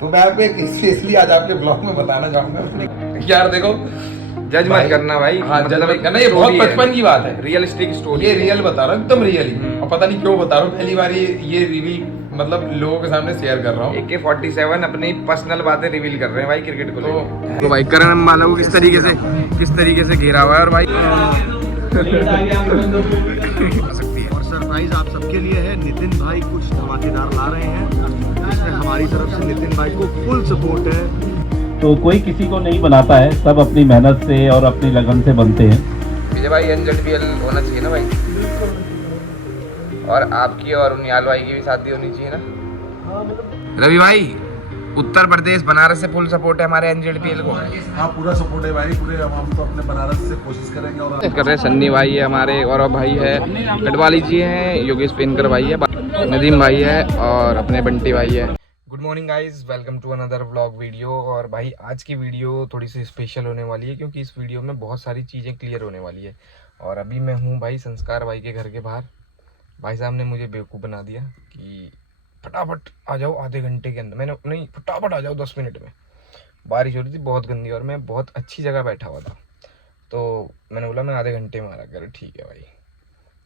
तो मैं आपको एक इसलिए आज आपके ब्लॉग में बताना चाहूंगा यार देखो, जज मत करना भाई। हाँ जज मत करना, ये बहुत बचपन की बात है, रियलिस्टिक स्टोरी, ये रियल बता रहा हूँ, एकदम रियल ही। और पता नहीं क्यों बता रहा हूँ, पहली बार ये रिवील मतलब लोगों के सामने शेयर कर रहा हूँ। AK-47 अपनी पर्सनल बातें रिवील कर रहे हैं भाई क्रिकेट को लेकर। तो भाई करण अंबाला को किस तरीके से घेरा हुआ है और भाई सकती है। और सरप्राइज आप सबके लिए है, नितिन भाई कुछ धमाकेदार ला रहे हैं, इसमें हमारी तरफ से नितिन भाई को फुल सपोर्ट है। तो कोई किसी को नहीं बनाता है, सब अपनी मेहनत से और अपनी लगन से बनते हैं। विजय भाई NZPL होना चाहिए ना भाई, और आपकी और उनियाल भाई की भी शादी होनी चाहिए ना। रवि भाई उत्तर प्रदेश बनारस से फुल सपोर्ट है हमारे NZPL को। हाँ पूरा सपोर्ट है भाई, पूरे हम तो अपने बनारस से कोशिश करेंगे। और कर रहे सन्नी भाई है हमारे, गौरव भाई है, कटवाली जी हैं, योगेश पेनकर भाई है, नदीम भाई है और अपने बंटी भाई है। Good morning guys, welcome to another vlog video. और भाई आज की वीडियो थोड़ी सी स्पेशल होने वाली है क्योंकि इस वीडियो में बहुत सारी चीज़ें क्लियर होने वाली है। और अभी मैं हूँ भाई संस्कार भाई के घर के बाहर। भाई साहब ने मुझे बेवकूफ़ बना दिया कि फटाफट आ जाओ आधे घंटे के अंदर, मैंने नहीं फटाफट आ जाओ 10 मिनट में। बारिश हो रही थी बहुत गंदी और मैं बहुत अच्छी जगह बैठा हुआ था, तो मैंने बोला मैं आधे घंटे में आ रहा। कर ठीक है भाई,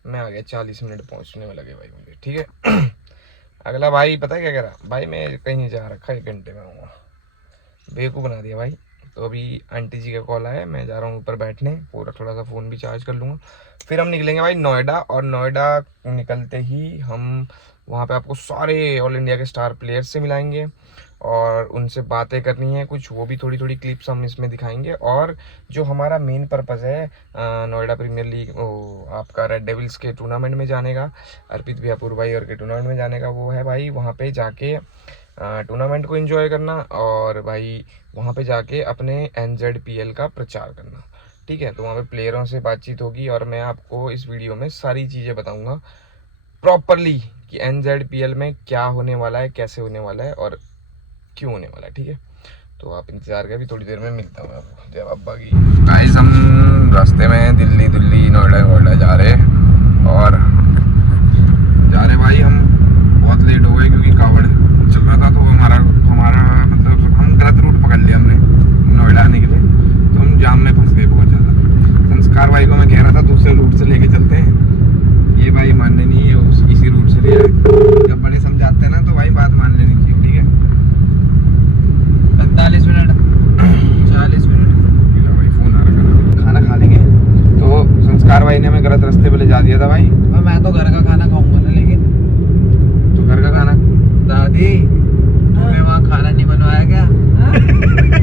मैं आ गया, 40 मिनट पहुँचने में लगे भाई मुझे, ठीक है। अगला भाई पता है क्या कह रहा, भाई मैं कहीं जा रखा 1 घंटे में आऊँगा, बेवकूफ़ बना दिया भाई। तो अभी आंटी जी का कॉल आया, मैं जा रहा हूँ ऊपर बैठने, पूरा थोड़ा सा फ़ोन भी चार्ज कर लूँगा, फिर हम निकलेंगे भाई नोएडा। और नोएडा निकलते ही हम वहाँ पे आपको सारे ऑल इंडिया के स्टार प्लेयर्स से मिलाएंगे और उनसे बातें करनी है कुछ, वो भी थोड़ी थोड़ी क्लिप्स हम इसमें दिखाएंगे। और जो हमारा मेन पर्पज़ है नोएडा प्रीमियर लीग आपका रेड डेविल्स के टूर्नामेंट में जाने का, अर्पित भैयापुर भाई और के टूर्नामेंट में जाने का, वो है भाई वहाँ पे जाके टूर्नामेंट को एंजॉय करना और भाई वहाँ पे जाके अपने NZPL का प्रचार करना, ठीक है। तो वहाँ पे प्लेयरों से बातचीत होगी और मैं आपको इस वीडियो में सारी चीज़ें बताऊँगा प्रॉपरली कि NZPL में क्या होने वाला है, कैसे होने वाला है और क्यों होने वाला है, ठीक है। तो आप इंतज़ार करें, अभी थोड़ी देर में मिलता हूँ आपको। जय बाबा की। गाइस हम रास्ते में दिल्ली नोएडा जा रहे हैं और जा रहे भाई हम बहुत लेट हो गए क्योंकि कावड़ चल रहा था, तो हमारा मतलब हम गलत रूट पकड़ लिया हमने नोएडा आने के लिए, तो हम जाम में फंस गए बहुत ज़्यादा। संस्कार भाई को मैं कह रहा था दूसरे रूट से लेके चलते हैं, ये भाई मानने नहीं है, इसी रूट से ले आए। जब बड़े समझाते हैं ना तो भाई बात मान लेनी चाहिए, ठीक है। 45 मिनट 40 मिनट भाई फोन आ रहा, खाना खा लेंगे। तो संस्कार भाई ने हमें गलत रास्ते पे ले जा दिया था भाई। मैं तो घर का खाना खाऊंगा ना, लेकिन तो घर का खाना दादी तूने वहाँ खाना नहीं बनवाया क्या?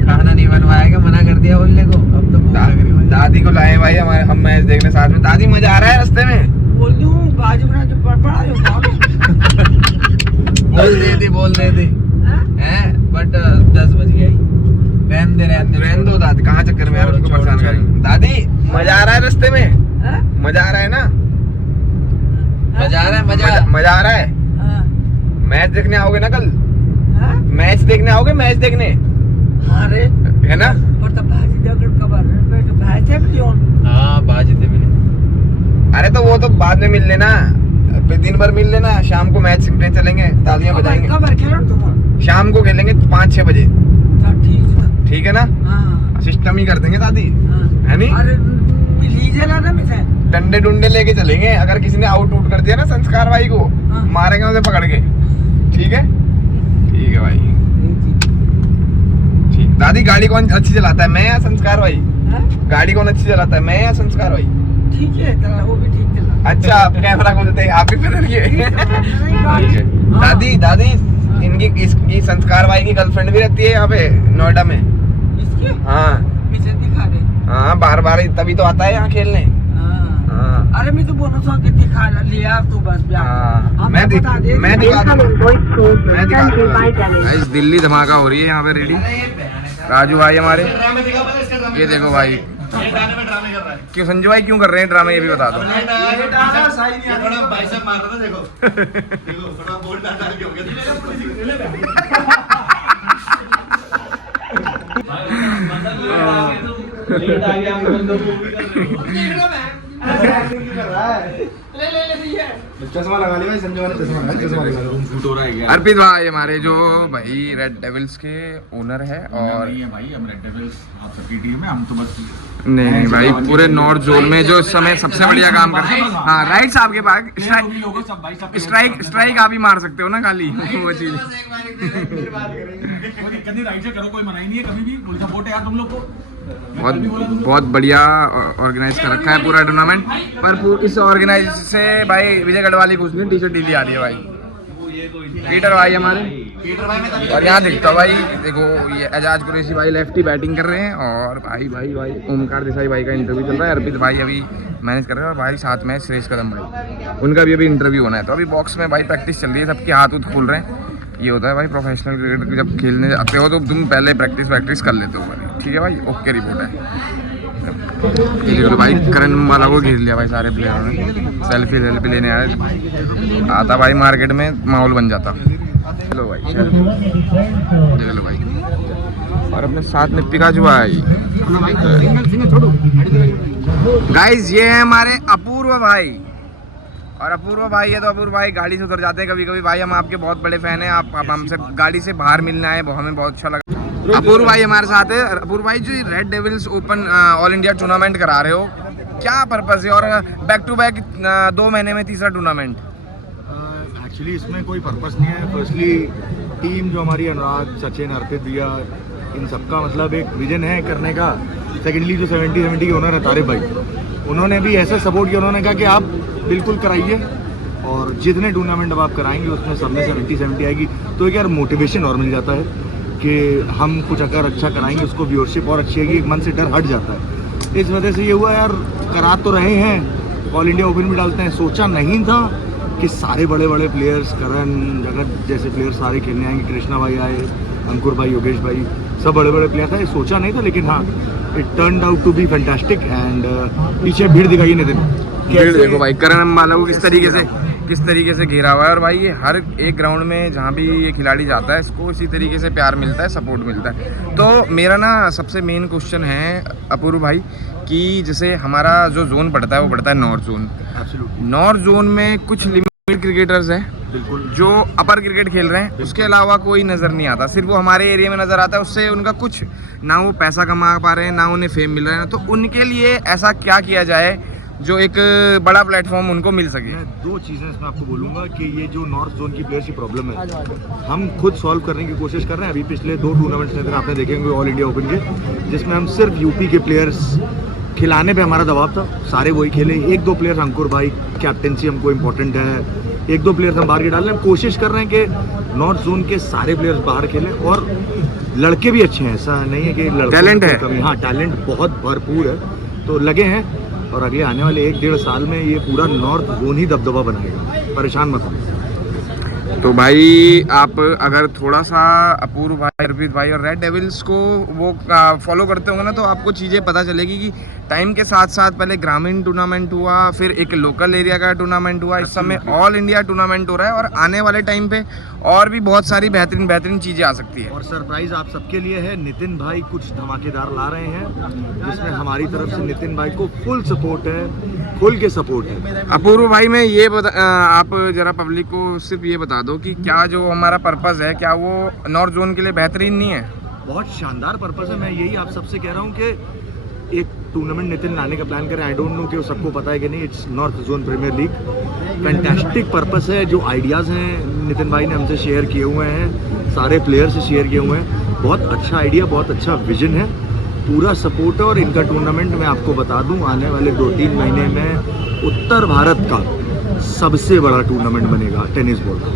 खाना नहीं बनवाया क्या? मना कर दिया बोलने को। अब तो दादी को लाए भाई हमारे, हम मैच देखने साथ में। दादी मजा आ रहा है रास्ते में? बोल दूं बाजू बना जो पड़ा बोल दे दी हैं, बट 10 बज गया। रहने दो दादी, कहाँ चक्कर में यार उनको परेशान करेंगे। दादी मजा आ रहा है रास्ते में? मजा आ रहा है ना? मजा आ रहा है, मजा आ रहा है। मैच देखने आओगे ना कल? मैच देखने आओगे? मैच देखने अरे है ना? पर तो बाजी जगड़ कबर बैठ भाई थे मिलियन। हां बाजी थे मिले। अरे तो वो तो बाद में मिल लेना, दिन भर मिल लेना, शाम को मैच देखने चलेंगे, तालियां बजाएंगे। कबर खेलो तुम? शाम को खेलेंगे 5-6 बजे, ठीक है ना? हाँ सिस्टम ही कर देंगे दादी, है नहीं? अरे लीजिए ना मिसे डंडे डुंडे लेके चलेंगे, अगर किसी ने आउट कर दिया ना संस्कार भाई को, मारेंगे उसे पकड़ के, ठीक है? ठीक है भाई, ठीक। दादी गाड़ी कौन अच्छी चलाता है, मैं या संस्कार भाई? गाड़ी कौन अच्छी चलाता है, मैं या संस्कार भाई? ठीक है चला, वो भी ठीक चला। अच्छा आप कैमरा खोलते हैं, आप ही पकड़िए। दादी इनकी संस्कार भाई की गर्लफ्रेंड भी रहती है यहाँ पे नोएडा में। इसकी? हाँ पीछे दिखा दे। हाँ बार तभी तो आता है यहाँ खेलने। हाँ अरे मैं तो बोनस के दिखा लिया तू बस। मैं दिखा दूंगा। दिल्ली धमाका हो रही है यहाँ पे रेडी। राजू भाई हमारे, ये देखो भाई क्यों संजू भाई क्यों कर रहे हैं ड्रामे, ये भी बता दो। चश्मा लगा ले भाई, संजय वाले चश्मा लगा ले, चश्मा लगा लो। शूट हो रहा है क्या? अर्पित भाई हमारे जो भाई रेड डेविल्स के ओनर है और नहीं है भाई, हम रेड डेविल्स आप सबकी टीम है, हम तो बस नहीं भाई पूरे नॉर्थ जोन में जो इस समय सबसे बढ़िया काम कर रहे हैं। हाँ राइट्स आपके पास लोगों सब भाई सब स्ट्राइक आप ही मार सकते हो ना खाली वो चीज। कोई दिक्कत नहीं, राइट से करो, कोई मना ही नहीं है कभी भी, फुल सपोर्ट है यार तुम लोग को। बहुत बढ़िया ऑर्गेनाइज कर रखा है पूरा टूर्नामेंट। पर इस ऑर्गेनाइज से भाई विजय गढ़वाली कुछ नहीं टी शर्ट ढीली आ रही है भाई। पीटर भाई हमारे, और यहाँ देखता भाई देखो ये एजाज कुरैशी भाई लेफ्टी बैटिंग कर रहे हैं और भाई ओमकार देसाई भाई का इंटरव्यू चल रहा है। अर्पित भाई अभी मैनेज कर रहे हैं और भाई साथ में श्रेष कदम भाई, उनका भी अभी इंटरव्यू होना है। तो अभी बॉक्स में भाई प्रैक्टिस चल रही है, सबके हाथ उठ खुल रहे हैं। ये होता है भाई प्रोफेशनल क्रिकेट, जब खेलने जाते हो तो तुम पहले प्रैक्टिस कर लेते हो भाई। ठीक है भाई, ओके रिपोर्ट है। तो भाई करण वाला को घेर लिया भाई सारे प्लेयरों ने, सेल्फी लेने आए। आता भाई मार्केट में माहौल बन जाता। चलो भाई चलो भाई, और अपने साथ में पिकाचू भाई। गाइस ये है हमारे अपूर्व भाई, और अपूर्व भाई है तो अपूर्व भाई गाड़ी से उतर जाते हैं कभी कभी। भाई हम आपके बहुत बड़े फैन हैं, आप हमसे गाड़ी से बाहर मिलने आए, हमें बहुत अच्छा लगा। अपूर्व भाई हमारे साथ है। अपूर्व भाई जो Red Devils open all India tournament करा रहे हो, क्या पर्पस है और बैक टू बैक 2 महीने में तीसरा टूर्नामेंट? एक्चुअली इसमें कोई पर्पस नहीं है। फर्स्टली टीम जो हमारी अनुराग, सचिन, अर्पित भैया, इन सबका मतलब एक विजन है करने का। सेकेंडली जो 70-70 के ओनर है तारिक भाई, उन्होंने भी ऐसा सपोर्ट किया। उन्होंने कहा कि आप बिल्कुल कराइए और जितने टूर्नामेंट अब आप कराएंगे उसमें सब में 70-70 आएगी, तो एक यार मोटिवेशन और मिल जाता है कि हम कुछ अगर अच्छा कराएंगे उसको व्यूअरशिप और अच्छी आएगी, एक मन से डर हट जाता है। इस वजह से ये हुआ यार, करा तो रहे हैं, ऑल इंडिया ओपन भी डालते हैं। सोचा नहीं था कि सारे बड़े बड़े प्लेयर्स, करण, जगत जैसे प्लेयर्स सारे खेलने आएंगे। कृष्णा भाई आए, अंकुर भाई, योगेश भाई, सब बड़े बड़े प्लेयर थे। सोचा नहीं था, लेकिन हाँ it turned out to be fantastic. And पीछे भीड़ दिखाई नितिन, भीड़ देखो भाई करण वाला को किस तरीके से घेरा हुआ है। और भाई ये हर एक ग्राउंड में जहाँ भी ये खिलाड़ी जाता है इसको इसी तरीके से प्यार मिलता है, सपोर्ट मिलता है। तो मेरा ना सबसे मेन क्वेश्चन है अपूर्व भाई कि जैसे हमारा जो जोन पड़ता है वो पड़ता है नॉर्थ जोन। नॉर्थ जोन में कुछ लिमिटेड क्रिकेटर्स हैं बिल्कुल जो अपर क्रिकेट खेल रहे हैं, उसके अलावा कोई नज़र नहीं आता, सिर्फ वो हमारे एरिया में नज़र आता है। उससे उनका कुछ ना वो पैसा कमा पा रहे हैं, ना उन्हें फेम मिल रहा है। तो उनके लिए ऐसा क्या किया जाए जो एक बड़ा प्लेटफॉर्म उनको मिल सके? मैं 2 चीज़ें इसमें आपको बोलूँगा कि ये जो नॉर्थ जोन की प्लेयर्स की प्रॉब्लम है, हम खुद सॉल्व करने की कोशिश कर रहे हैं। अभी पिछले 2 टूर्नामेंट्स में आपने देखेंगे ऑल इंडिया ओपन के, जिसमें हम सिर्फ यूपी के प्लेयर्स खिलाने पे हमारा दबाव था, सारे वही खेले। 1-2 प्लेयर्स, अंकुर भाई कैप्टेंसी हमको इम्पोर्टेंट है, 1-2 प्लेयर्स हम बाहर के डाल रहे हैं। कोशिश कर रहे हैं कि नॉर्थ जोन के सारे प्लेयर्स बाहर खेलें, और लड़के भी अच्छे हैं, ऐसा नहीं है कि लड़के टैलेंट है कमी। हाँ टैलेंट बहुत भरपूर है, तो लगे हैं। और अगले आने वाले 1-1.5 साल में ये पूरा नॉर्थ जोन ही दबदबा बनाएगा, परेशान मत हो। तो भाई आप अगर थोड़ा सा अपूर्व भाई, अर्पित भाई और रेड डेविल्स को वो फॉलो करते होंगे ना, तो आपको चीज़ें पता चलेगी कि टाइम के साथ साथ पहले ग्रामीण टूर्नामेंट हुआ, फिर एक लोकल एरिया का टूर्नामेंट हुआ, इस समय ऑल इंडिया टूर्नामेंट हो रहा है। और आने वाले टाइम पे और भी बहुत सारी बेहतरीन चीज़ें आ सकती है। और सरप्राइज आप सबके लिए है, नितिन भाई कुछ धमाकेदार ला रहे हैं, जिसमें हमारी तरफ से नितिन भाई को फुल सपोर्ट है, खुल के सपोर्ट है। अपूर्व भाई मैं ये आप जरा पब्लिक को सिर्फ ये बता दो कि क्या जो हमारा पर्पस है, क्या वो नॉर्थ जोन के लिए बेहतरीन नहीं है? बहुत शानदार पर्पस है। मैं यही आप सबसे कह रहा हूँ कि एक टूर्नामेंट नितिन लाने का प्लान करें। आई डोंट नो कि सबको पता है कि नहीं, it's north zone premier league. Fantastic purpose है। जो आइडियाज़ हैं नितिन भाई ने हमसे शेयर किए हुए हैं, सारे प्लेयर से शेयर किए हुए हैं। बहुत अच्छा आइडिया, बहुत अच्छा विजन है, पूरा सपोर्ट है। और इनका टूर्नामेंट मैं आपको बता दूं, आने वाले 2-3 महीने में उत्तर भारत का सबसे बड़ा टूर्नामेंट बनेगा टेनिस बॉल का।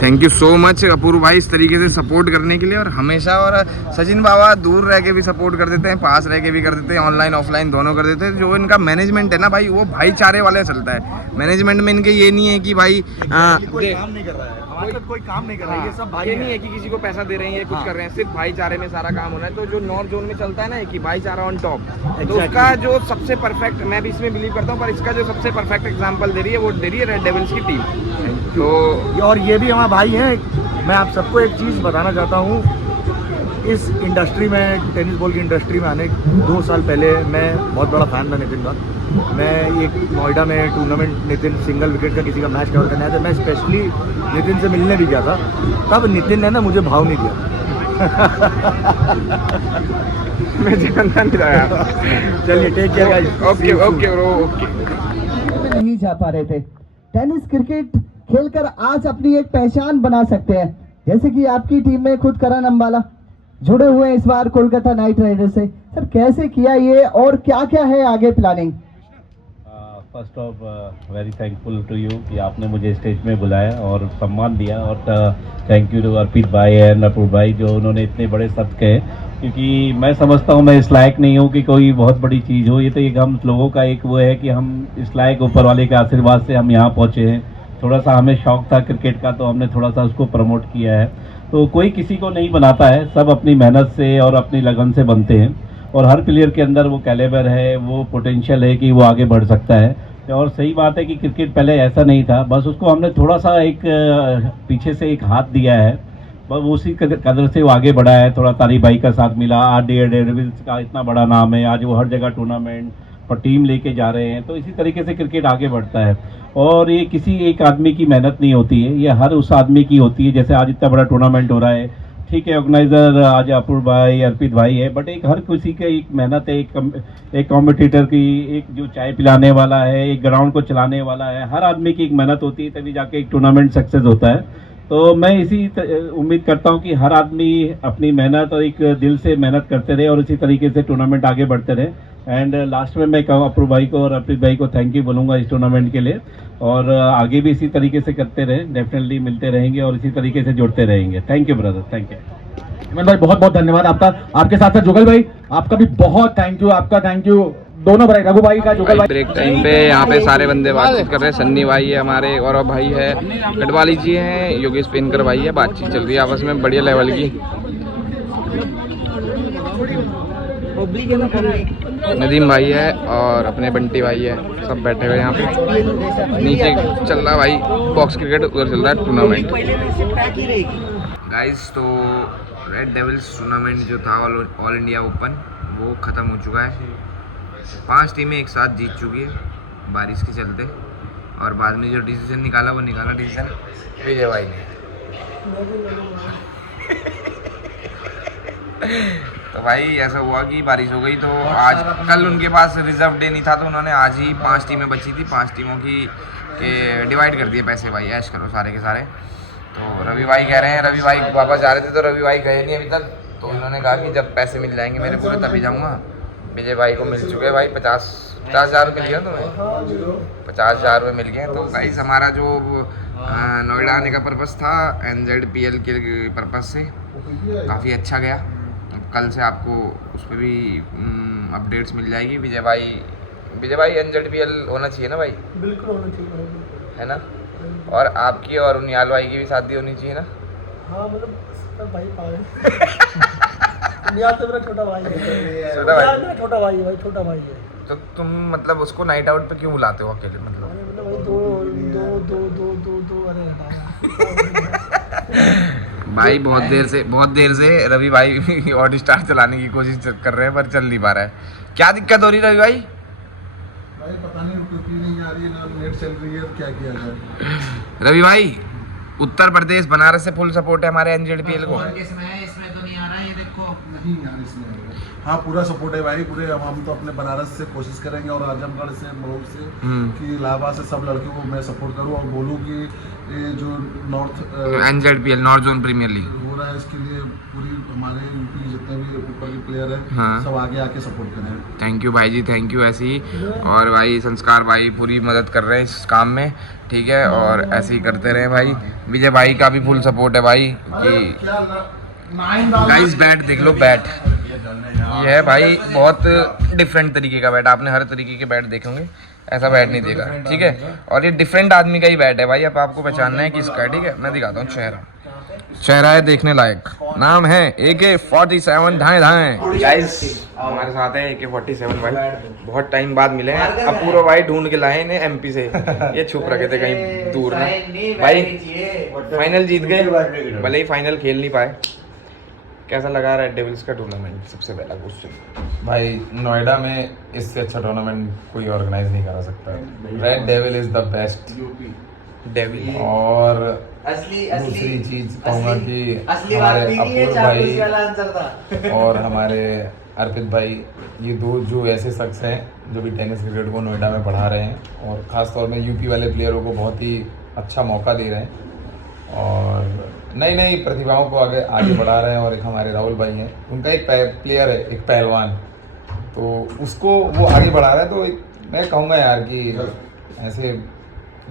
थैंक यू सो मच अपूर्व भाई इस तरीके से सपोर्ट करने के लिए। और हमेशा, और सचिन बाबा दूर रह के भी सपोर्ट कर देते हैं, पास रह के भी कर देते हैं, ऑनलाइन ऑफलाइन दोनों कर देते हैं। जो इनका मैनेजमेंट है ना भाई, वो भाईचारे वाले चलता है। मैनेजमेंट में इनके ये नहीं है कि भाई कोई काम नहीं कर रहा है, हमारे साथ कोई काम नहीं कर रहा है, ये सब भाई ये नहीं है कि किसी को पैसा दे रहे हैं या कुछ कर रहे हैं, सिर्फ भाईचारे में सारा काम होना है। तो जो नॉर्थ जोन में चलता है ना कि भाईचारा ऑन टॉप, तो उसका जो सबसे परफेक्ट, मैं भी इसमें बिलीव करता हूँ, पर इसका जो सबसे परफेक्ट एग्जाम्पल दे रही है वो दे रही है रेड डेविल्स की टीम। तो और ये भी हमारे भाई हैं। मैं आप सबको एक चीज़ बताना चाहता हूँ, इस इंडस्ट्री में, टेनिस बॉल की इंडस्ट्री में आने 2 साल पहले मैं बहुत बड़ा फ़ैन था नितिन का। मैं एक नोएडा में टूर्नामेंट नितिन सिंगल विकेट का किसी का मैच कवर करने आया था। मैं स्पेशली नितिन से मिलने भी गया था। तब नितिन ने ना मुझे भाव नहीं दिया। मैं जानता नहीं था यार। चलिए take care guys. Okay okay bro okay. नहीं जा पा रहे थे। टेनिस क्रिकेट खेलकर आज अपनी एक पहचान बना सकते हैं, जैसे कि आपकी टीम में खुद करण अंबाला जुड़े हुए हैं इस बार कोलकाता नाइट राइडर्स से। सर कैसे किया ये और क्या क्या है आगे planning? First of very thankful to you कि आपने मुझे स्टेज में बुलाया और सम्मान दिया, और थैंक यू टू अर्पित भाई एंड अपूर्व भाई जो उन्होंने इतने बड़े शब्द कहे, क्योंकि मैं समझता हूँ मैं इस लायक नहीं हूँ कि कोई बहुत बड़ी चीज़ हो। ये तो एक हम लोगों का एक वो है कि हम इस लायक ऊपर वाले के आशीर्वाद से हम यहाँ पहुँचे हैं। थोड़ा सा हमें शौक था क्रिकेट का, तो हमने थोड़ा सा उसको प्रमोट किया है। तो कोई किसी को नहीं बनाता है, सब अपनी मेहनत से और अपनी लगन से बनते हैं, और हर प्लेयर के अंदर वो कैलिबर है, वो पोटेंशियल है कि वो आगे बढ़ सकता है। और सही बात है कि क्रिकेट पहले ऐसा नहीं था, बस उसको हमने थोड़ा सा एक पीछे से एक हाथ दिया है, बस उसी कदर से वो आगे बढ़ा है। थोड़ा तारी भाई का साथ मिला, डेविल्स का इतना बड़ा नाम है, आज वो हर जगह टूर्नामेंट और टीम लेके जा रहे हैं। तो इसी तरीके से क्रिकेट आगे बढ़ता है, और ये किसी एक आदमी की मेहनत नहीं होती है, ये हर उस आदमी की होती है। जैसे आज इतना बड़ा टूर्नामेंट हो रहा है, ठीक है, ऑर्गेनाइजर आज अपूर्व भाई अर्पित भाई है, बट एक हर किसी का एक मेहनत है, एक कॉम्पिटिटर की, एक जो चाय पिलाने वाला है, एक ग्राउंड को चलाने वाला है, हर आदमी की एक मेहनत होती है, तभी जाके एक टूर्नामेंट सक्सेस होता है। तो मैं इसी उम्मीद करता हूँ कि हर आदमी अपनी मेहनत और एक दिल से मेहनत करते रहे और इसी तरीके से टूर्नामेंट आगे बढ़ते रहे। एंड लास्ट में मैं अपूर्व भाई को और अर्पित भाई को थैंक यू बोलूँगा इस टूर्नामेंट के लिए, और आगे भी इसी तरीके से करते रहें, डेफिनेटली मिलते रहेंगे और इसी तरीके से जुड़ते रहेंगे। Thank you brother, thank you. Hemant भाई बहुत बहुत धन्यवाद आपका। आपके साथ साथ जुगल भाई आपका भी बहुत थैंक यू, आपका थैंक यू दोनों भाई, रघु भाई का, जुगल भाई। ब्रेक टाइम पे यहाँ पे सारे बंदे बातचीत कर रहे हैं। सन्नी भाई है हमारे, गौरव भाई है, गढ़वाली जी हैं, योगेश पेनकर भाई है, बातचीत चल रही है आपस में बढ़िया लेवल की। नदीम भाई है और अपने बंटी भाई है, सब बैठे हुए यहाँ पे। नीचे चल रहा भाई बॉक्स क्रिकेट, उधर चल रहा है टूर्नामेंट। गाइस तो रेड डेविल्स टूर्नामेंट जो था ऑल इंडिया ओपन वो ख़त्म हो चुका है। 5 टीमें एक साथ जीत चुकी है बारिश के चलते, और बाद में जो डिसीजन निकाला वो निकाला डिसीजन विजय भाई ने। तो भाई ऐसा हुआ कि बारिश हो गई, तो आज कल उनके पास रिजर्व डे नहीं था, तो उन्होंने आज ही 5 टीमें बची थी, 5 टीमों की के डिवाइड कर दिए पैसे। भाई ऐश करो सारे के सारे। तो रवि भाई कह रहे हैं, रवि भाई वापस जा रहे थे, तो रवि भाई गए नहीं अभी तक, तो उन्होंने कहा कि जब पैसे मिल जाएंगे मेरे पूरे तभी जाऊँगा। विजय भाई को मिल चुके भाई 50,000 मिल गया तुम्हें, 50,000 रुपये मिल गए। तो गाइस हमारा जो नोएडा आने का पर्पस था NZPL के पर्पस से काफ़ी अच्छा गया। कल से आपको उस पर भी अपडेट्स मिल जाएगी। विजय भाई NZPL होना चाहिए ना भाई? बिल्कुल होना चाहिए, है ना? और आपकी और उनियाल भाई की भी शादी होनी चाहिए ना? हाँ मतलब भाई नियाल तो मेरा छोटा भाई है। छोटा भाई? मेरा छोटा भाई है भाई, छोटा भाई है। तो तुम मतलब उसको नाइट आउट पे क्यों बुलाते हो अकेले? मतलब भाई दो अरे भाई बहुत देर से रवि भाई हॉट स्टार चलाने की कोशिश कर रहे हैं पर चल नहीं पा रहा है। क्या दिक्कत हो रही है रवि भाई? भाई पता नहीं क्यों नहीं आ रही है, ना नेट चल रही है, क्या किया जाए। रवि भाई उत्तर प्रदेश बनारस से फुल सपोर्ट है हमारे NZPL को। इसमें तो नहीं आ रहा, ये देखो नहीं यार इसमें हाँ पूरा सपोर्ट है भाई, पूरे हम तो अपने बनारस से कोशिश करेंगे और आजमगढ़ से, मऊ से, कि इलाहाबाद से सब लड़कियों को मैं सपोर्ट करूँ और बोलूँ कि ये जो north NZPL north zone premier league हो रहा है इसके लिए पूरी हमारे यूपी के जितने भी ऊपर के प्लेयर हैं हाँ। सब आगे आके सपोर्ट करें। थैंक यू भाई जी, थैंक यू। ऐसे ही और भाई संस्कार भाई पूरी मदद कर रहे हैं इस काम में, ठीक है, और ऐसे ही करते रहे भाई। विजय भाई का भी फुल सपोर्ट है भाई कि गाइस बैट देख लो, बैट ये है भाई बहुत डिफरेंट तरीके का बैट। आपने हर तरीके के बैट देखे होंगे, ऐसा बैट नहीं देखा, ठीक है। और ये डिफरेंट आदमी का ही बैट है भाई, अब आपको पहचानना है किसका है, ठीक है। मैं दिखाता हूँ चेहरा है देखने लायक, नाम है AK-47 धाए गाइस हमारे साथ है AK-47 भाई, बहुत टाइम बाद मिले हैं। अपूर्व भाई ढूंढ के लाए इन्हें MP से, ये छुप रखे थे कहीं दूर ना भाई। फाइनल जीत गए, भले ही फाइनल खेल नहीं पाए, कैसा लगा रेड डेविल्स का टूर्नामेंट? सबसे पहला क्वेश्चन। भाई नोएडा में इससे अच्छा टूर्नामेंट कोई ऑर्गेनाइज नहीं करा सकता। Red devil is the best. Devil और असली दूसरी चीज कहूँगा कि असली हमारे बात नहीं है, अपूर्व चापलूसी वाला भाई आंसर था। और हमारे अर्पित भाई, ये दो जो ऐसे शख्स हैं जो भी टेनिस क्रिकेट को नोएडा में बढ़ा रहे हैं और ख़ास तौर में यूपी वाले प्लेयरों को बहुत ही अच्छा मौका दे रहे हैं और नई नई प्रतिभाओं को आगे आगे बढ़ा रहे हैं। और एक हमारे राहुल भाई हैं, उनका एक प्लेयर है, एक पहलवान, तो उसको वो आगे बढ़ा रहा है। तो मैं कहूँगा यार कि ऐसे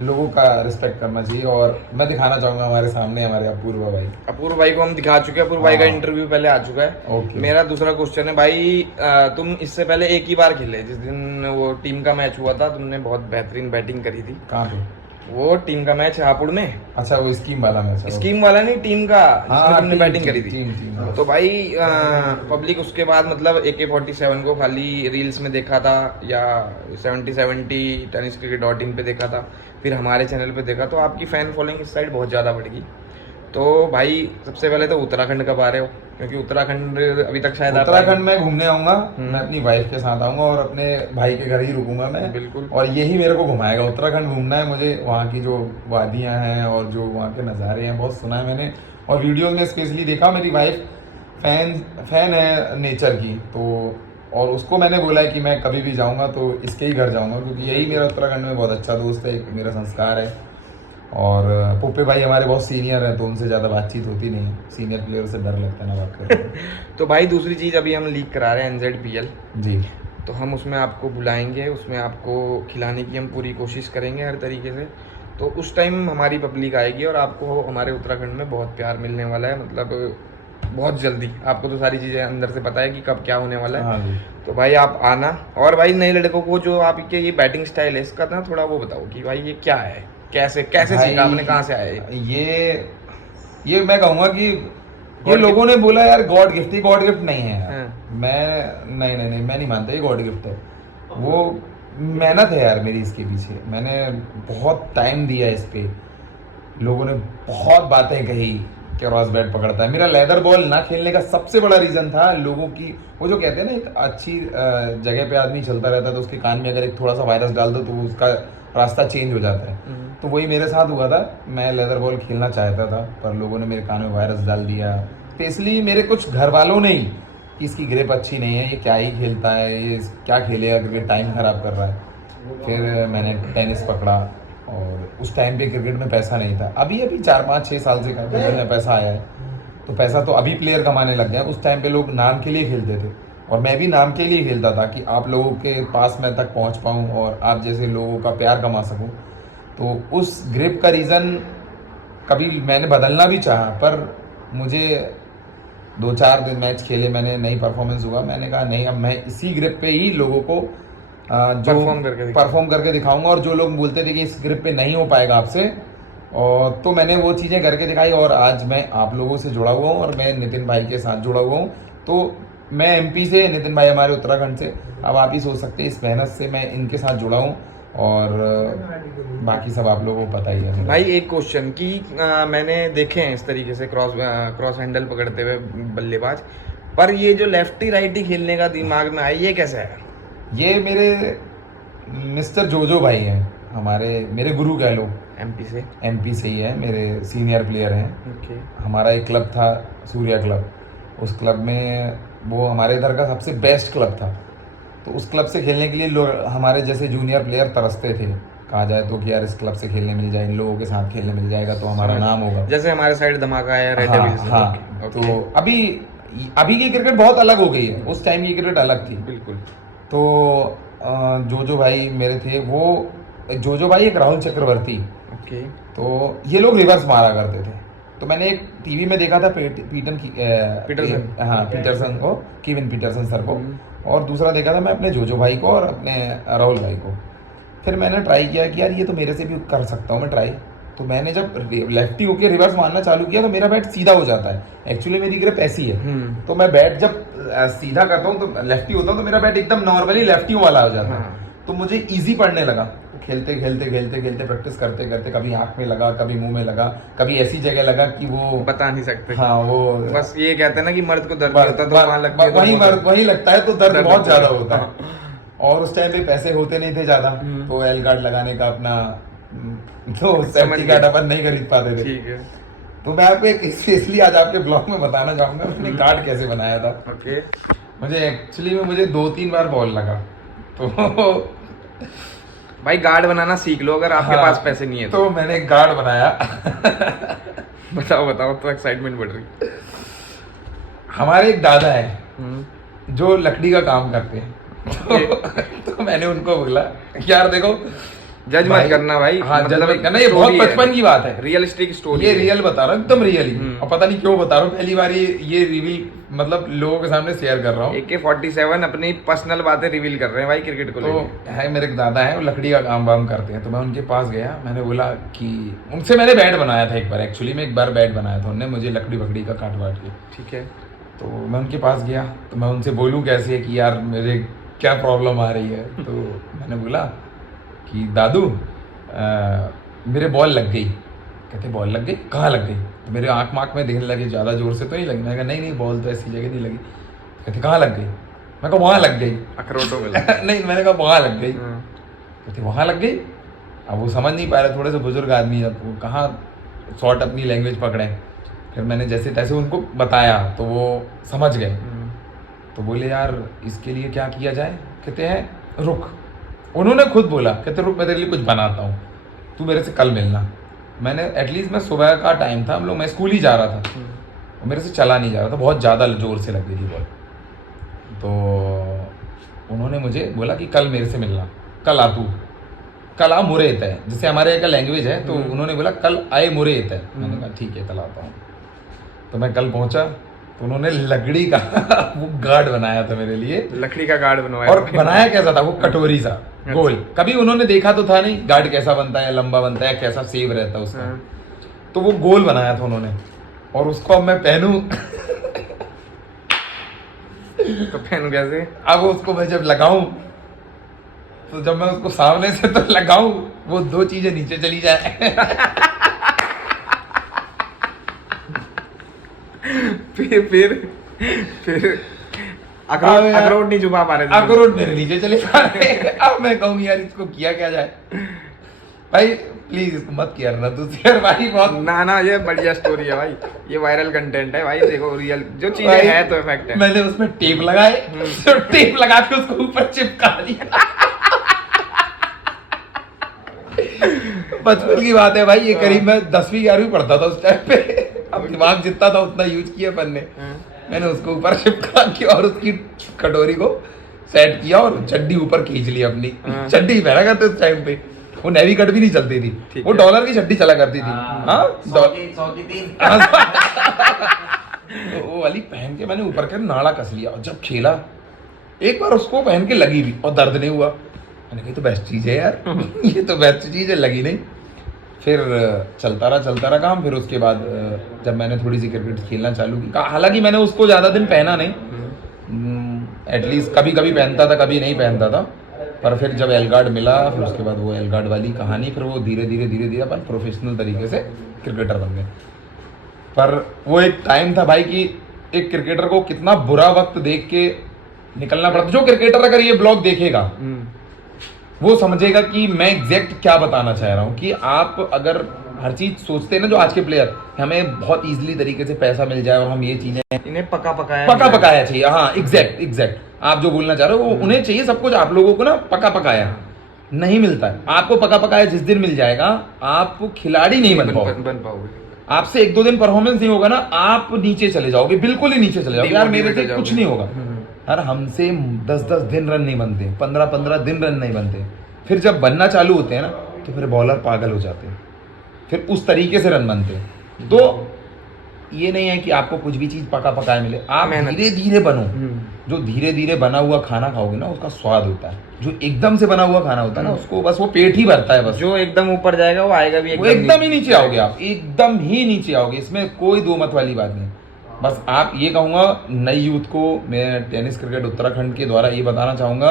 लोगों का रिस्पेक्ट करना चाहिए। और मैं दिखाना चाहूँगा हमारे सामने हमारे अपूर्व भाई को हम दिखा चुके हैं। अपूर्व भाई का हाँ। इंटरव्यू पहले आ चुका है। ओके। मेरा दूसरा क्वेश्चन है भाई, तुम इससे पहले एक ही बार खेले, जिस दिन वो टीम का मैच हुआ था तुमने बहुत बेहतरीन बैटिंग करी थी। कहाँ पे? वो टीम का मैच हापुड़ में। अच्छा, वो स्कीम वाला मैच है। स्कीम वाला नहीं, टीम का, जिसमें तुमने बैटिंग करी थी। टीम। तो भाई पब्लिक उसके बाद मतलब AK-47 को खाली रील्स में देखा था या 70 tenniscricket.in पे देखा था, फिर हमारे चैनल पे देखा, तो आपकी फ़ैन फॉलोइंग इस साइड बहुत ज़्यादा बढ़ गई। तो भाई सबसे पहले तो उत्तराखंड कब आ रहे हो? क्योंकि उत्तराखंड अभी तक शायद उत्तराखंड में घूमने आऊंगा। मैं अपनी वाइफ के साथ आऊंगा और अपने भाई के घर ही रुकूंगा मैं। बिल्कुल। और यही मेरे को घुमाएगा। उत्तराखंड घूमना है मुझे। वहाँ की जो वादियाँ हैं और जो वहाँ के नज़ारे हैं बहुत सुना है मैंने और वीडियोज में स्पेशली देखा। मेरी वाइफ फैन है नेचर की, तो और उसको मैंने बोला है कि मैं कभी भी जाऊँगा तो इसके ही घर जाऊँगा, क्योंकि यही मेरा उत्तराखंड में बहुत अच्छा दोस्त है, एक मेरा संस्कार है। और पुप्पे भाई हमारे बहुत सीनियर हैं, तो उनसे ज़्यादा बातचीत होती नहीं है। सीनियर प्लेयर से डर लगता है ना बात करने। तो भाई दूसरी चीज़, अभी हम लीग करा रहे हैं NZPL, जी। तो हम उसमें आपको बुलाएंगे, उसमें आपको खिलाने की हम पूरी कोशिश करेंगे हर तरीके से। तो उस टाइम हमारी पब्लिक आएगी और आपको हमारे उत्तराखंड में बहुत प्यार मिलने वाला है, मतलब बहुत जल्दी। आपको तो सारी चीज़ें अंदर से पता है कि कब क्या होने वाला है। हाँ जी। तो भाई आप आना। और भाई नए लड़कों को जो आपके ये बैटिंग स्टाइल है इसका ना थोड़ा वो बताओ कि भाई ये क्या है, कैसे सीखा आपने, कहाँ से आया ये मैं कहूँगा कि ये लोगों ने बोला यार गॉड गिफ्ट ही, गॉड गिफ्ट नहीं है यार। हाँ। मैं नहीं मानता ये गॉड गिफ्ट है। वो मेहनत है यार मेरी इसके पीछे। मैंने बहुत टाइम दिया इस पे। लोगों ने बहुत बातें कही कि क्रॉस बैट पकड़ता है। मेरा लेदर बॉल ना खेलने का सबसे बड़ा रीजन था लोगों की, वो जो कहते हैं ना, एक अच्छी जगह पे आदमी चलता रहता है तो उसके कान में अगर एक थोड़ा सा वायरस डाल दो तो उसका रास्ता चेंज हो जाता है। तो वही मेरे साथ हुआ था। मैं लेदर बॉल खेलना चाहता था पर लोगों ने मेरे कान में वायरस डाल दिया, स्पेशली मेरे कुछ घर वालों ने ही कि इसकी ग्रिप अच्छी नहीं है, ये क्या ही खेलता है, ये क्या खेलेगा, क्रिकेट टाइम ख़राब कर रहा है। फिर मैंने टेनिस पकड़ा और उस टाइम पे क्रिकेट में पैसा नहीं था। अभी 4-5-6 साल से क्रिकेट में पैसा आया है, तो पैसा तो अभी प्लेयर कमाने लग गए। उस टाइम पे लोग नाम के लिए खेलते थे और मैं भी नाम के लिए खेलता था कि आप लोगों के पास मैं तक पहुंच पाऊं और आप जैसे लोगों का प्यार कमा सकूं। तो उस ग्रिप का रीज़न कभी मैंने बदलना भी चाहा, पर मुझे 2-4 दिन मैच खेले मैंने, नहीं परफॉर्मेंस हुआ। मैंने कहा नहीं, अब मैं इसी ग्रिप पे ही लोगों को जो परफॉर्म करके दिखाऊंगा। और जो लोग बोलते थे कि इस ग्रिप पे नहीं हो पाएगा आपसे, और तो मैंने वो चीज़ें करके दिखाई और आज मैं आप लोगों से जुड़ा हुआ हूँ और मैं नितिन भाई के साथ जुड़ा हुआ हूँ। तो मैं MP से, नितिन भाई हमारे उत्तराखंड से। अब आप ही सोच सकते हैं इस मेहनत से मैं इनके साथ जुड़ा हूँ और बाकी सब आप लोगों को पता ही है। भाई एक क्वेश्चन कि मैंने देखे हैं इस तरीके से क्रॉस हैंडल पकड़ते हुए बल्लेबाज, पर ये जो लेफ्टी राइटी खेलने का दिमाग में आया, ये कैसे है? ये मेरे मिस्टर जोजो भाई हैं, मेरे गुरु कह लो। MP से ही है, मेरे सीनियर प्लेयर हैं। हमारा एक क्लब था सूर्या क्लब, उस क्लब में वो हमारे इधर का सबसे बेस्ट क्लब था। तो उस क्लब से खेलने के लिए लोग, हमारे जैसे जूनियर प्लेयर तरसते थे, कहा जाए तो कि यार इस क्लब से खेलने मिल जाए, इन लोगों के साथ खेलने मिल जाएगा तो हमारा नाम होगा। जैसे हमारे साइड धमाका है रेड डेविल्स। हाँ। तो अभी की क्रिकेट बहुत अलग हो गई है, उस टाइम की क्रिकेट अलग थी बिल्कुल। तो जोजो भाई मेरे थे, वो जोजो भाई एक राहुल चक्रवर्ती। तो ये लोग रिवर्स मारा करते थे। तो मैंने एक टीवी में देखा था पीटरसन को, कीविन पीटरसन सर को, और दूसरा देखा था मैं अपने जोजो भाई को और अपने राहुल भाई को। फिर मैंने ट्राई किया कि यार ये तो मेरे से भी कर सकता हूँ मैं ट्राई। तो मैंने जब लेफ्टी होके रिवर्स मारना चालू किया तो मेरा बैट सीधा हो जाता है। एक्चुअली मेरी ग्रिप ऐसी है, तो मैं बैट जब सीधा करता हूँ तो लेफ्टी होता हूँ तो मेरा बैट एकदम नॉर्मली लेफ्टी वाला हो जाता है। तो मुझे इजी पड़ने लगा। खेलते खेलते खेलते खेलते प्रैक्टिस करते करते कभी आँख में लगा, कभी मुंह में लगा, कभी ऐसी जगह लगा कि वो बता नहीं सकते। हाँ वो बस ये कहते हैं ना कि मर्द को दर्द होता है तो वहाँ लगती है तो वही बहुत- वही लगता है तो दर्द दर्द बहुत होता है। ज्यादा होता है। और उस टाइम पे पैसे होते नहीं थे ज्यादा, तो एल गार्ड लगाने का अपना तो सेफ्टी गया। गार्ड अपन नहीं खरीद पाते थे। ठीक है, तो मैं आपको एक इसलिए आज आपके ब्लॉग में बताना चाहूंगा मैंने गार्ड कैसे बनाया था। ओके। मुझे एक्चुअली में मुझे 2-3 बार बॉल लगा तो भाई गार्ड बनाना सीख लो अगर आपके हाँ, पास पैसे नहीं है तो मैंने एक गार्ड बनाया। बताओ बताओ, तो एक्साइटमेंट बढ़ रही। हमारे एक दादा है हम्म, जो लकड़ी का काम करते हैं। तो मैंने उनको बोला यार देखो, जज मत करना भाई, हाँ जज मतलब मत करना, ये बहुत story है। बचपन की बात है, रियलिस्टिक स्टोरी ये रियल बता रहा हूँ, एकदम रियल ही। हम्म। और पता नहीं क्यों बता रहा हूँ, पहली बार ये रिवील मतलब लोगों के सामने शेयर कर रहा हूँ। AK-47 अपनी पर्सनल बातें रिवील कर रहे हैं भाई क्रिकेट को तो लेके। है मेरे एक दादा है, वो लकड़ी का काम वाम करते हैं, तो मैं उनके पास गया, मैंने बोला कि उनसे मैंने बैट बनाया था एक बार, एक्चुअली में एक बार बैट बनाया था, उन्होंने मुझे लकड़ी वकड़ी का काट वाट के। ठीक है। तो मैं उनके पास गया, तो मैं उनसे बोलूँ कैसे कि यार मेरे क्या प्रॉब्लम आ रही है। तो मैंने बोला कि दादू मेरे बॉल लग गई। कहते बॉल लग गई, कहाँ लग गई? तो मेरे आँख माँख में देखने लगे, ज़्यादा जोर से तो नहीं लगी। मैं कहा नहीं बॉल तो ऐसी जगह नहीं लगी। कहते कहाँ लग गई? मैं कहा वहाँ लग गई। अखरोटों में नहीं, मैंने कहा वहाँ लग गई। हाँ। कहते वहाँ लग गई। अब वो समझ नहीं पा रहे, थोड़े से बुजुर्ग आदमी, अब वो कहाँ शॉर्ट अपनी लैंग्वेज पकड़े। फिर मैंने जैसे तैसे उनको बताया तो वो समझ गए। तो बोले यार इसके लिए क्या किया जाए? कहते हैं रुक, उन्होंने खुद बोला, कहते रुक मैं तेरे लिए कुछ बनाता हूँ, तू मेरे से कल मिलना। मैंने एटलीस्ट मैं सुबह का टाइम था, हम लोग मैं स्कूल ही जा रहा था, और मेरे से चला नहीं जा रहा था, बहुत ज़्यादा जोर से लग गई थी बॉल। तो उन्होंने मुझे बोला कि कल मेरे से मिलना, कल आ तू, कल आ मुरे येता है, जैसे हमारे यहाँ का लैंग्वेज है, तो उन्होंने बोला कल आए मुरे येता है। मैंने कहा ठीक है कल आता हूँ। तो मैं कल पहुँचा, तो उन्होंने लकड़ी का वो गार्ड बनाया था मेरे लिए। लकड़ी का गार्ड बनवाया। और बनाया कैसा था, वो कटोरी सा गोल, कभी उन्होंने देखा तो था नहीं गार्ड कैसा बनता है, लंबा बनता है, कैसा सेव रहता है उसका। हाँ। तो वो गोल बनाया था उन्होंने, और उसको अब मैं पहनूं तो पहनू कैसे? अब उसको मैं जब लगाऊं, तो जब मैं उसको सामने से तो लगाऊं, वो दो चीजें नीचे चली जाए। फिर अखरोट नहीं छुपा पा रहे थे। अखरोट मेरे नीचे चले जा रहे हैं। अब मैं कहूँ यार इसको किया क्या जाए। भाई प्लीज इसको मत किया ना तू शेयर भाई, बहुत ना ना, ये बढ़िया स्टोरी है भाई, ये वायरल कंटेंट है भाई। देखो रियल जो चीजें भाई, है तो इफेक्ट है। मैंने उसमें टेप लगाए, तो टेप लगा के उसको ऊपर चिपका दिया। बचपन की बात है भाई, ये करीब मैं 10वीं 11वीं पढ़ता था उस टाइम पे। अब दिमाग जितना था उतना यूज किया अपन ने। मैंने उसको ऊपर चिपका के और उसकी कटोरी को सेट किया और चड्डी ऊपर खींच ली अपनी। चड्डी पहना करते उस टाइम पे, वो नेवी कट भी नहीं चलती थी, वो डॉलर की चड्डी चला करती थी। हाँ 100 की 3। तो वो वाली पहन के मैंने ऊपर के नाड़ा कस लिया, और जब खेला एक बार उसको पहन के लगी भी और दर्द नहीं हुआ। मैंने कहा तो बेस्ट चीज़ है यार, ये तो बेस्ट चीज़ है, लगी नहीं। फिर चलता रहा काम। फिर उसके बाद जब मैंने थोड़ी सी क्रिकेट खेलना चालू की, हालांकि मैंने उसको ज़्यादा दिन पहना नहीं, एटलीस्ट कभी कभी पहनता था, कभी नहीं पहनता था। पर फिर जब एलगार्ड मिला, फिर उसके बाद वो एलगार्ड वाली कहानी, फिर वो धीरे धीरे अपन प्रोफेशनल तरीके से क्रिकेटर बन गए। पर वो एक टाइम था भाई कि एक क्रिकेटर को कितना बुरा वक्त देख के निकलना पड़ता। जो क्रिकेटर अगर ये ब्लॉग देखेगा वो समझेगा कि मैं एग्जैक्ट क्या बताना चाह रहा हूँ। कि आप अगर हर चीज सोचते हैं ना, जो आज के प्लेयर, हमें बहुत इजीली तरीके से पैसा मिल जाए और हम ये चीजें इन्हें पका पकाया चाहिए। हाँ एग्जैक्ट आप जो बोलना चाह रहे हो, वो उन्हें चाहिए सब कुछ। आप लोगों को ना पकाया नहीं मिलता है। आपको पकाया जिस दिन मिल जाएगा, आप खिलाड़ी नहीं बन पाओगे। आपसे 1-2 दिन परफॉर्मेंस नहीं होगा ना, आप नीचे चले जाओगे, बिल्कुल ही नीचे चले जाओगे। यार मेरे से कुछ नहीं होगा यार, हमसे 10-10 दिन रन नहीं बनते, 15-15 दिन रन नहीं बनते। फिर जब बनना चालू होते हैं ना, तो फिर बॉलर पागल हो जाते हैं, फिर उस तरीके से रन बनते हैं। तो ये नहीं है कि आपको कुछ भी चीज पकाया मिले, आप धीरे धीरे बनो। जो धीरे धीरे बना हुआ खाना खाओगे ना, उसका स्वाद होता है। जो एकदम से बना हुआ खाना होता है ना, उसको बस वो पेट ही भरता है। बस जो एकदम ऊपर जाएगा वो आएगा भी एकदम ही नीचे आओगे, आप एकदम ही नीचे आओगे। इसमें कोई दो मत वाली बात नहीं। बस आप ये कहूँगा नई यूथ को, मैं टेनिस क्रिकेट उत्तराखंड के द्वारा ये बताना चाहूँगा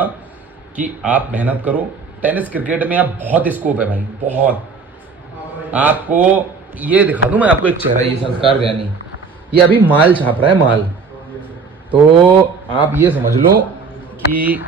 कि आप मेहनत करो, टेनिस क्रिकेट में अब बहुत स्कोप है भाई, बहुत। आपको ये दिखा दूं मैं आपको एक चेहरा, ये संस्कार ज्ञानी, ये अभी माल छाप रहा है, माल। तो आप ये समझ लो कि